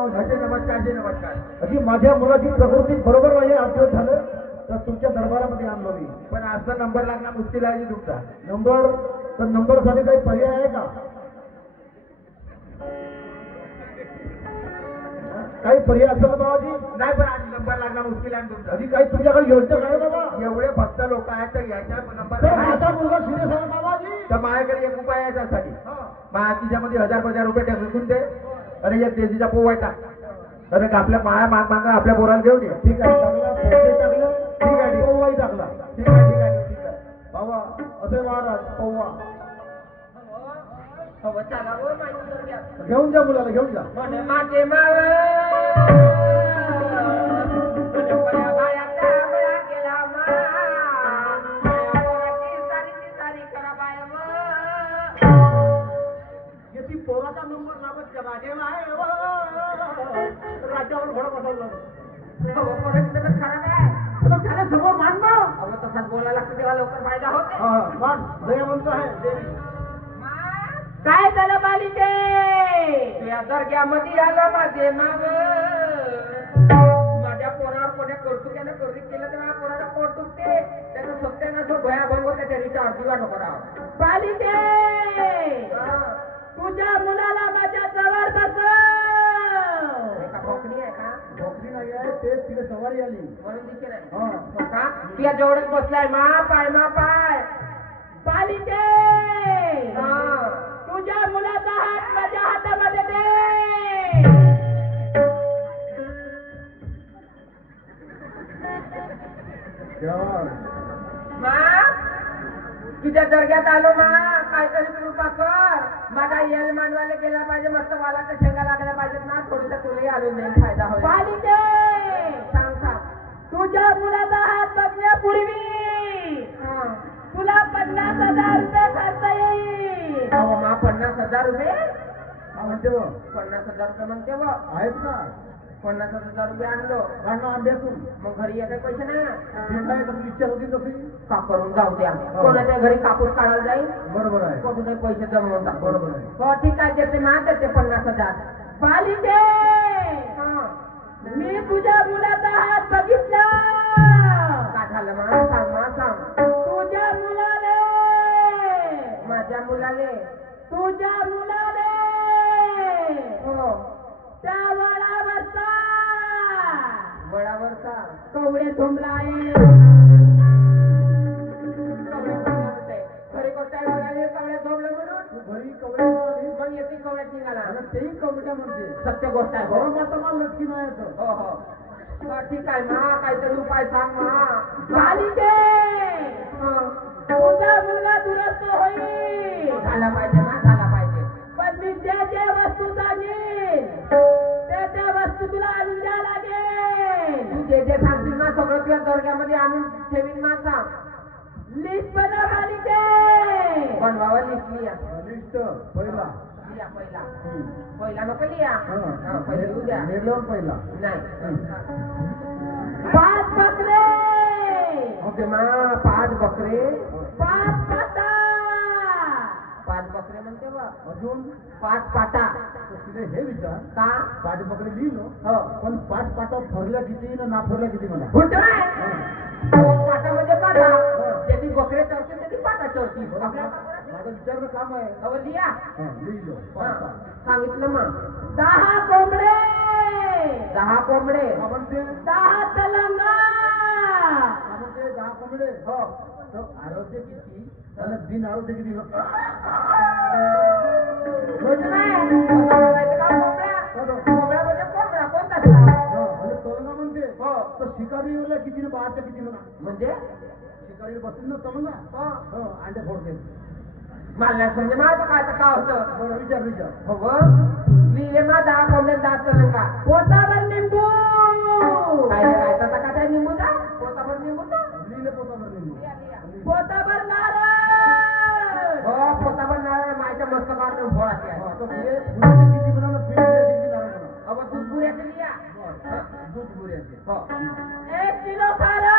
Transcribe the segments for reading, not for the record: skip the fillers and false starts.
अजय नमस्कार, अजय नमस्कार. अशी माझ्या मुलाची प्रकृती बरोबर नाही 8 दिवस झालं तर तुमच्या दरबारामध्ये आणलो मी. पण आजचा नंबर लागला मुश्किल आहे जी तुमचा. नंबर तर नंबरसाठी काही पर्याय आहे का? काही पर्याय असेल ना बाबाजी? नाही, पण आज नंबर लागला मुश्किल आहे तुमचा. आधी काही तुमच्याकडे योजना काय बाबा? एवढे भक्त लोक आहेत तर याच्या नंबर तर माझा मुलगा सिरियस आहे बाबाजी. तर माझ्याकडे एक उपाय आहे त्यासाठी. हा. माझ्या तिच्यामध्ये 1000 रुपये टाकून दे आणि एक तेजीचा पोवा टाक. तर आपल्या माया माग आपल्या पोराला घेऊन ये. ठीक आहे, टाकला पैसे टाकलं. ठीक आहे, पौवाही टाकला. ठीक आहे, ठीक आहे, ठीक आहे. बाबा असे महाराज पौवा घेऊन जा, मुलाला घेऊन जा. याची पोराचा नंबर लागत का? राज्यावर घोडा बसवला. त्याला समोर मांडणं. तसाच बोलायला लागतं तेव्हा लवकर फायदा होते. हा मान दयावंत आहे देवी. काय झालं बालिके? तुझ्या दर्ग्यामध्ये आलं माझे माग. माझ्या पोरावर कोण्या कौतुक्यानं कौतिक केलं तेव्हा पोराला पोट दुखते. त्याचं सत्यानं जो भयाभंग होता त्याच्या अर्धी वाट करावं. बालिके, तुझ्या मुलाला माझ्या जवळ बसव. एका भोकणी आहे का? नोकरी नाही आहे ते तिथे सवारी आली म्हणून दिसे नाही. हा. हो का? तुझ्या जवळच बसलाय मा पाय बालिके, तुझ्या मुलाचा हात माझ्या हातामध्ये दे. मा, तुझ्या दर्ग्यात आलो मा, काहीतरी कृपा कर. माझा येल मांडवायला गेला पाहिजे, मस्त मला तर शेंगा लागल्या पाहिजेत ना. थोडीसा तुलाही आलो नाही फायदा होईल. बालिके, सांग सांग. तुझ्या मुलाचा हात बघण्यापूर्वी तुला 50,000 रुपये खर्च येईल. अहो मा, 50,000 रुपये म्हणते व 50,000 रुपये म्हणते व आहेत का? 50,000 रुपये आणलो. काढणं आंब्यातून मग घरी काही पैसे नाही ना. भेटलाय तर इच्छा होती तशी. का करून जाऊ द्या. कोणाच्या घरी कापूस काढायला जाईल, बरोबर आहे. कुठे पैसे जमवून टाक. बरोबर आहे. हो ठीक आहे, देते मा, देते 50,000. बालिके, मी तुझ्या मुलाचा हात बघितला. काय झालं मा? सांग मा, सांग. तुझ्या मुलाले, माझ्या मुलाले, तुझ्या मुलाले हो त्या वडावरचा कवडे थोंबला आहे. खरी गोष्ट आहे बघायला. कवड्या थोंबलं म्हणून घरी कवड्या आली, मग येते कवड्यात निघाला. आणि तेही कवड्या म्हणते. सत्य गोष्ट आहे. बरोबर आता मला लटकी नाही येत. हो हो, ठीक आहे मा, काहीतरी उपाय सांग मा. बालिके, तुझा मुलगा दुरुस्त होईल. झाला पाहिजे मा, झाला पाहिजे. पण मी जे वस्तू सांगेन त्या वस्तू तुला आणून द्या लागेल. तू जे सांगतील ना सगळं तुझ्या दर्ग्यामध्ये आणून ठेवीन मा. सांग. लिस्ट बनव बालिके. बनवावं लिस्ट. लिहा लिस्ट पहिला. लिहा पहिला. पहिला नको लिहा. पहिले लिहू द्या. निर्लवण पहिला नाही. 5 बकरे. ओके मा, 5 बकरे. 5 पाटा. 5 बकरे म्हणते बा. अजून 5 पाटा. तिथे हे विचार का? 5 बकरी लिहिलो. हो, पण 5 पाटा फरल्या किती ना ना फरल्या किती मला? फुटवाय. पाटा म्हणजे पाटा. ज्याची बकरे चढतील त्याची पाटा चढतील. आपल्याला माझं विचारणं काम आहे. अहो लिहा. लिहिलो. सांगितलं मग. 10 कोंबडे. 10 कोंबडे. का म्हणते? 10 तलंगा. का म्हणते 10 कोंबडे? हो. तर आरोग्य किती आणि बिन आरोग्य किती? कोंबड्या म्हणजे कोंबडा कोणता ठेवा? आणि तोलंगा म्हणते. हो. तर शिकारीला किती ना बाहेरच्या किती म्हणा? म्हणजे शिकारी बसतील ना तोलंगा. हो, अंडे फोडते. मला नाही समजे माझं काय तर काय होतं. बरं, विचार विचार. हो ग, लिहिले मा 10 कोंबड्या 10 तलंगा. पोताभर निंबू. काय राहायचा का त्या निंबूचा? पोताभर निंबूचा. लिहिले पोतावर लिहिलो. पोताभर नारळ. हो, पोताभर नारळ माझ्या मस्तकावर फोडायचे आहे. आता पुण्याचे किती म्हणा ना? पुण्याचे किती नारळ म्हणा? अहो दूध पुऱ्याचे लिहा. दूध पुऱ्याचे. हो. 1 किलो खारं.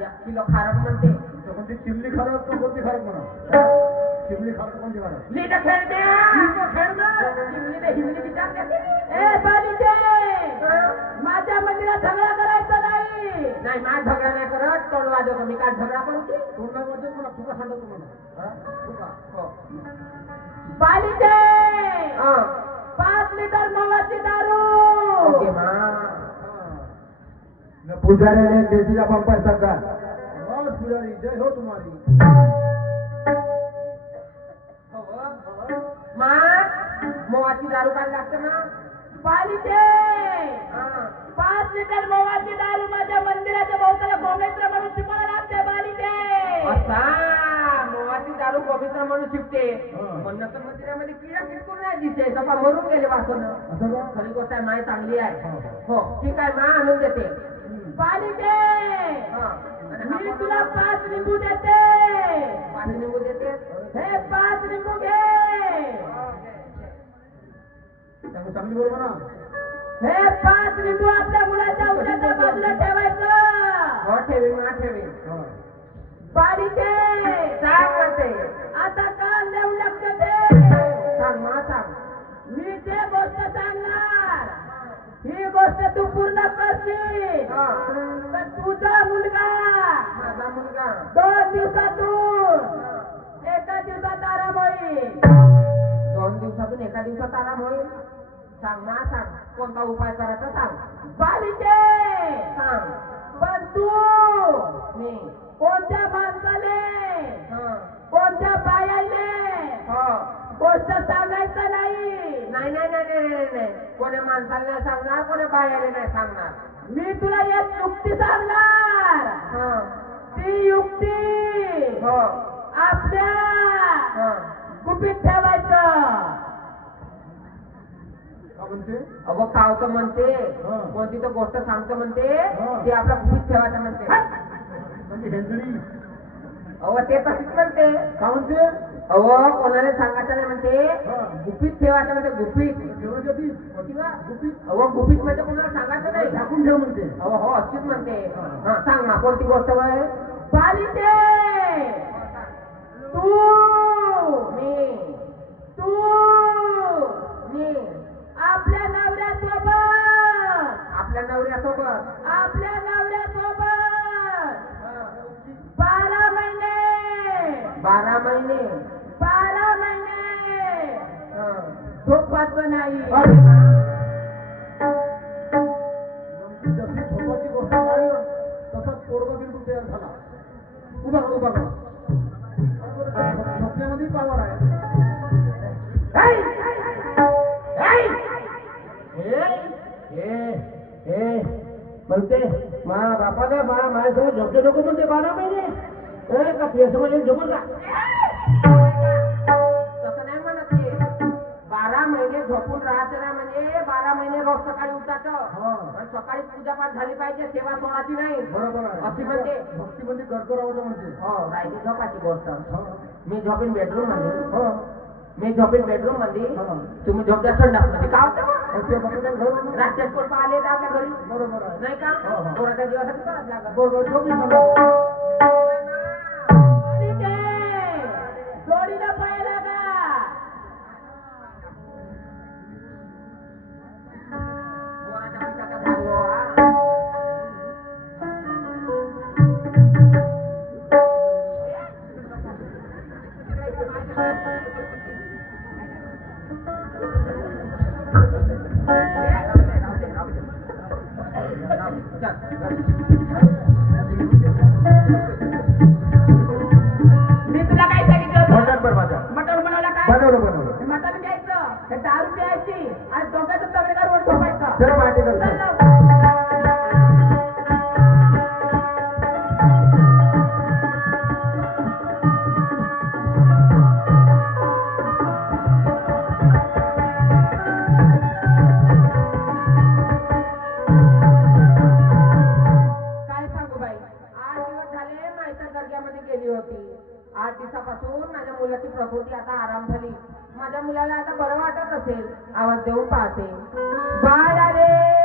1 किलो खारं म्हणते. कोणती चिमणी खारक का कोणती खारक म्हणा? चिमणी खारक कोणती खारक? लीड खेळण्या. चिमणी काय हिंदी विचारते ती? ए बालिके, माझ्या मंदिरात झगडा करायचा नाही. नाही माझा झगडा नाही करत, तोंड वाजवतो मी. काय झगडा करू की? तोंडामध्ये मला तुका सांगतो तुम्हाला. तुका. हो. बालिके, हं. 5 लिटर मवाची दारू. ओके मा. पुजाऱ्याने देसीचा पंपर सरकार. बस पुजारी, जय हो तुम्हारी. मा मोवाची दारू काय लागते मा? बालिके, 5 लिटर मवाची दारू माझ्या मंदिराच्या भोवताला गोमित्र म्हणून शिपाला लागते. बालिके, असा मोवाची दारू पवित्र म्हणून शिकते. हं. म्हणणं तर मंदिरामध्ये किडा किटकून नाही दिसते. सपा मरून गेले वाचून. असं का? खरी गोष्ट आहे, माय चांगली आहे. हं. हो ठीक आहे मा, आणून देते. बालिके, मी तुला 5 लिंबू देते. 5 निंबू देते. हे 5 लिंबू घे. चांगली बरोबर ना. हे 5 लिंबू आपल्या मुलाच्या उद्याच्या बाजूला ठेवायचं. हो ठेवी मा ठेवी. बालिके, सांग म्हणते. आता कान देऊ लक्ष दे. सांग मा सांग. मी जे गोष्ट सांगणार ही गोष्ट तू पूर्ण करशील तर तुझा मुलगा माझा मुलगा 2 दिवसातून एका दिवसात आराम होईल. 2 दिवसातून एका दिवसात आराम होईल. सांग मा सांग, कोणता उपाय करायचा सांग. बालिके, सांग. पण तू मी कोणत्या माणसाले हं. कोणत्या बायाले हो. गोष्ट सांगायचं नाही. नाही नाही नाही नाही नाही नाही. कोणी माणसाला नाही सांगणार, कोणी बायाला नाही सांगणार. मी तुला एक युक्ती सांगणार. हं. ती युक्ती हो. आपल्या हं. गुपित ठेवायचं. का म्हणते? अगो खावतं म्हणते, हं. कोणती तर गोष्ट सांगतो म्हणते, हं. ते आपला गुपित ठेवायचं म्हणते. म्हणजे हेंदडी. अहो ते तशीच म्हणते. का म्हणते? अहो कोणाला सांगायचं नाही म्हणते, हं. गुपित ठेवायचं म्हणते. गुपित. ठेवायचं ती? किंवा गुपित. अहो गुपित म्हणजे कोणाला सांगायचं नाही. झाकून ठेव म्हणते. अहो हो अशीच म्हणते. हा सांग ना कोणती गोष्ट वय? बालिके, तू मी मी आपल्या नवऱ्यासोबत आपल्या नवऱ्यासोबत 12 महिने 12 महिने 12 महिने हं. झोपायचं नाही. जशी झोपाची गोष्ट काढली तसाच पोरगा बिलकुल तयार झाला. उभा कर, उभा कर. झोपण्यामध्ये पावर आहे. म्हणते मा बापाला माझ्यासमोर झोपले नको म्हणते 12 महिने का तुझ्यासमोर येऊन झोपल का? तसं नाही म्हणत ते. 12 महिने झोपून राहायचं ना, म्हणजे 12 महिने रोज सकाळी उठायचं आणि सकाळी पूजापाठ झाली पाहिजे, सेवा सोडायची नाही. बरोबर आहे. अशी म्हणते. भक्तीमध्ये करकरावं म्हणते. हो राहिली झोपाची गोष्ट. मी झोपेन बेडरूम मध्ये. हो. मी झोपेन बेडरूम मध्ये, हा. तुम्ही झोप द्या संडास मध्ये. का होतं? ते बघा घरून. रात्री कोण पाहिले तर आपल्या घरी बरोबर आहे. नाही का? हो, हो. कोणाच्या जीवासाठी करावंच लागत. बरोबर. झोपी म्हणा. बालिके, जोडीला पाय लागा. पोराच्या पिसाचा झाडू हो हा. मी तुला काय सांगितलं? मटण पण माझा. मटण बनवला काय? बनवलं. मटण घ्यायचं, हे दारू प्यायची आणि दोघांचं तगडेगारवर झोपायचं. चल पार्टी करू. चल लवकर. काय सांगू बाई, 8 दिवस झाले माईच्या दर्ग्यामध्ये गेली होती. 8 दिवसापासून माझ्या मुलाची प्रकृती आता आराम झाली. माझ्या मुलाला आता बरं वाटत असेल. आवाज देऊन पाहते. बाळ आले.